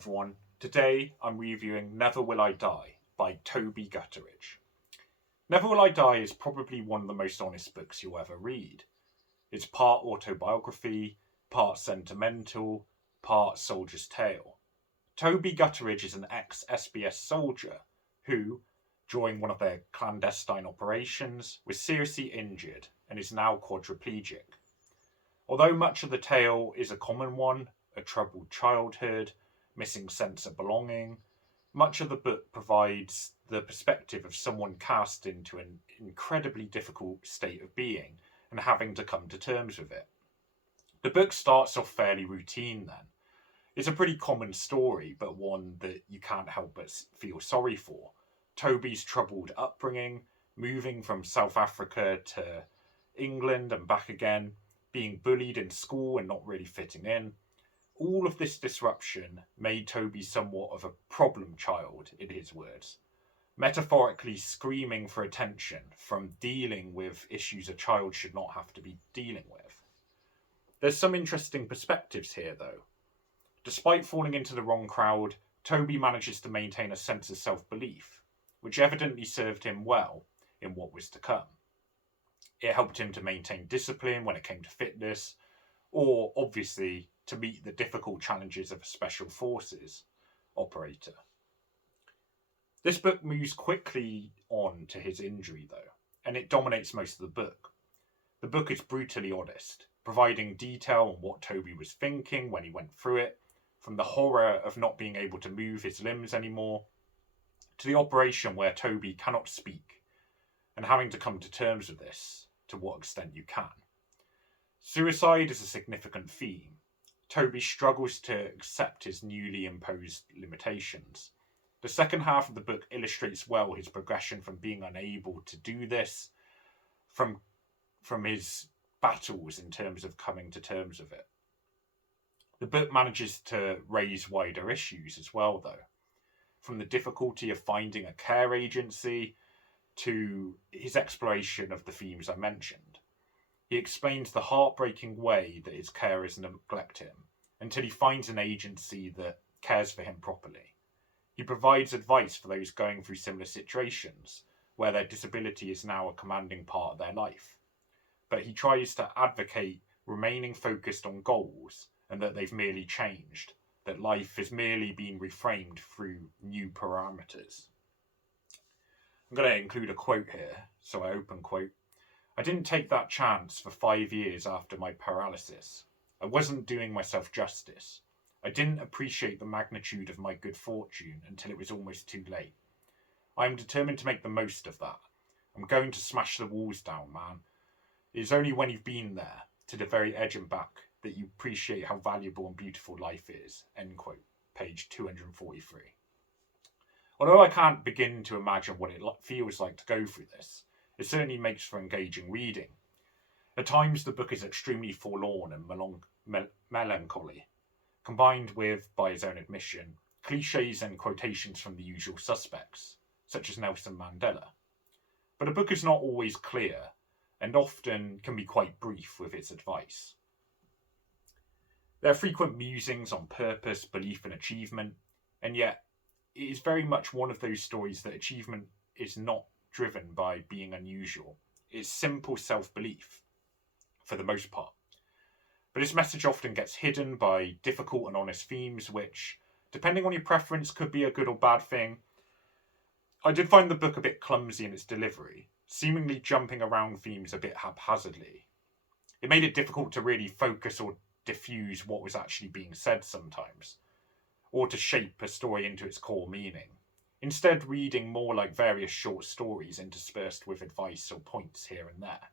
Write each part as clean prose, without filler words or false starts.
Everyone. Today I'm reviewing Never Will I Die by Toby Gutteridge. Never Will I Die is probably one of the most honest books you'll ever read. It's part autobiography, part sentimental, part soldier's tale. Toby Gutteridge is an ex-SBS soldier who, during one of their clandestine operations, was seriously injured and is now quadriplegic. Although much of the tale is a common one, a troubled childhood, missing sense of belonging, much of the book provides the perspective of someone cast into an incredibly difficult state of being and having to come to terms with it. The book starts off fairly routine then. It's a pretty common story, but one that you can't help but feel sorry for. Toby's troubled upbringing, moving from South Africa to England and back again, being bullied in school and not really fitting in. All of this disruption made Toby somewhat of a problem child, in his words, metaphorically screaming for attention from dealing with issues a child should not have to be dealing with. There's some interesting perspectives here, though. Despite falling into the wrong crowd, Toby manages to maintain a sense of self-belief, which evidently served him well in what was to come. It helped him to maintain discipline when it came to fitness, or obviously to meet the difficult challenges of a special forces operator. This book moves quickly on to his injury, though, and it dominates most of the book. The book is brutally honest, providing detail on what Toby was thinking when he went through it, from the horror of not being able to move his limbs anymore, to the operation where Toby cannot speak, and having to come to terms with this, to what extent you can. Suicide is a significant theme. Toby struggles to accept his newly imposed limitations. The second half of the book illustrates well his progression from being unable to do this, from his battles in terms of coming to terms with it. The book manages to raise wider issues as well, though, from the difficulty of finding a care agency to his exploration of the themes I mentioned. He explains the heartbreaking way that his carers neglect him until he finds an agency that cares for him properly. He provides advice for those going through similar situations where their disability is now a commanding part of their life. But he tries to advocate remaining focused on goals and that they've merely changed, that life has merely been reframed through new parameters. I'm going to include a quote here, so I open quote. I didn't take that chance for 5 years after my paralysis. I wasn't doing myself justice. I didn't appreciate the magnitude of my good fortune until it was almost too late. I am determined to make the most of that. I'm going to smash the walls down, man. It is only when you've been there, to the very edge and back, that you appreciate how valuable and beautiful life is. End quote. Page 243. Although I can't begin to imagine what it feels like to go through this, it certainly makes for engaging reading. At times, the book is extremely forlorn and melancholy, combined with, by his own admission, cliches and quotations from the usual suspects, such as Nelson Mandela. But the book is not always clear, and often can be quite brief with its advice. There are frequent musings on purpose, belief, and achievement, and yet it is very much one of those stories that achievement is not driven by being unusual. It's simple self-belief, for the most part. But its message often gets hidden by difficult and honest themes, which, depending on your preference, could be a good or bad thing. I did find the book a bit clumsy in its delivery, seemingly jumping around themes a bit haphazardly. It made it difficult to really focus or diffuse what was actually being said sometimes, or to shape a story into its core meaning. Instead, reading more like various short stories interspersed with advice or points here and there.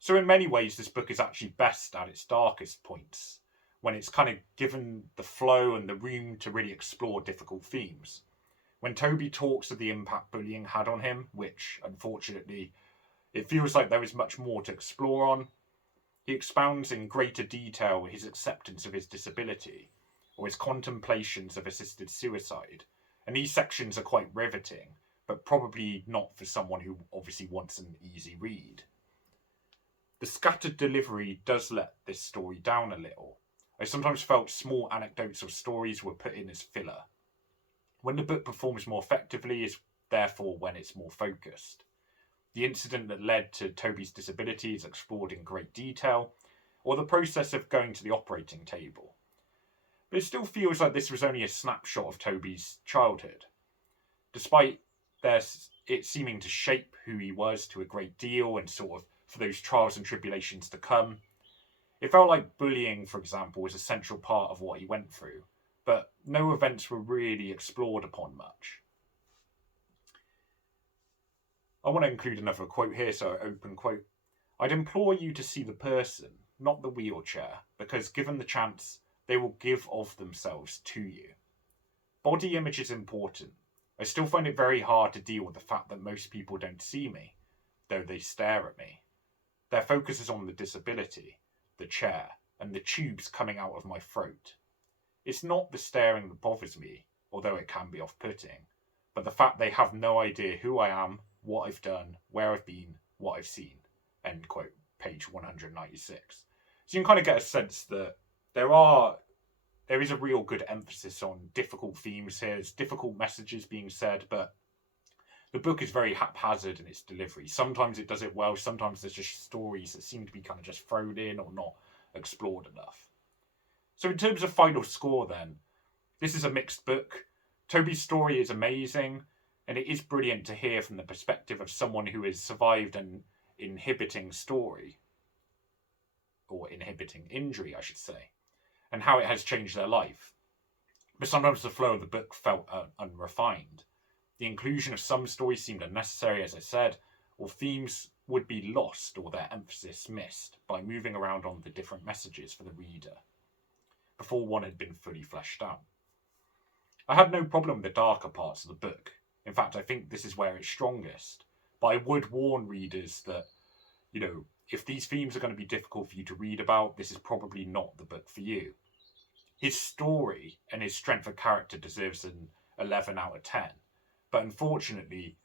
So in many ways, this book is actually best at its darkest points, when it's kind of given the flow and the room to really explore difficult themes. When Toby talks of the impact bullying had on him, which, unfortunately, it feels like there is much more to explore on, he expounds in greater detail his acceptance of his disability, or his contemplations of assisted suicide, and these sections are quite riveting, but probably not for someone who obviously wants an easy read. The scattered delivery does let this story down a little. I sometimes felt small anecdotes or stories were put in as filler. When the book performs more effectively is therefore when it's more focused. The incident that led to Toby's disability is explored in great detail, or the process of going to the operating table. But it still feels like this was only a snapshot of Toby's childhood. Despite it seeming to shape who he was to a great deal and sort of for those trials and tribulations to come, it felt like bullying, for example, was a central part of what he went through, but no events were really explored upon much. I want to include another quote here, so open quote. I'd implore you to see the person, not the wheelchair, because given the chance, they will give of themselves to you. Body image is important. I still find it very hard to deal with the fact that most people don't see me, though they stare at me. Their focus is on the disability, the chair, and the tubes coming out of my throat. It's not the staring that bothers me, although it can be off-putting, but the fact they have no idea who I am, what I've done, where I've been, what I've seen. End quote, page 196. So you can kind of get a sense that there is a real good emphasis on difficult themes here. There's difficult messages being said, but the book is very haphazard in its delivery. Sometimes it does it well, sometimes there's just stories that seem to be kind of just thrown in or not explored enough. So in terms of final score then, this is a mixed book. Toby's story is amazing, and it is brilliant to hear from the perspective of someone who has survived an inhibiting story, or inhibiting injury, I should say, and how it has changed their life. But sometimes the flow of the book felt unrefined. The inclusion of some stories seemed unnecessary, as I said, or themes would be lost or their emphasis missed by moving around on the different messages for the reader, before one had been fully fleshed out. I had no problem with the darker parts of the book. In fact, I think this is where it's strongest. But I would warn readers that, if these themes are going to be difficult for you to read about, this is probably not the book for you. His story and his strength of character deserves an 11 out of 10. But unfortunately,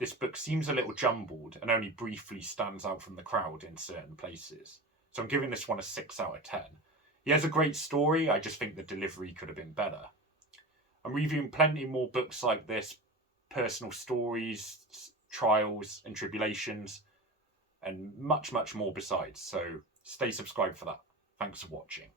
this book seems a little jumbled and only briefly stands out from the crowd in certain places. So I'm giving this one a 6 out of 10. He has a great story, I just think the delivery could have been better. I'm reviewing plenty more books like this, personal stories, trials and tribulations, and much, much more besides. So stay subscribed for that. Thanks for watching.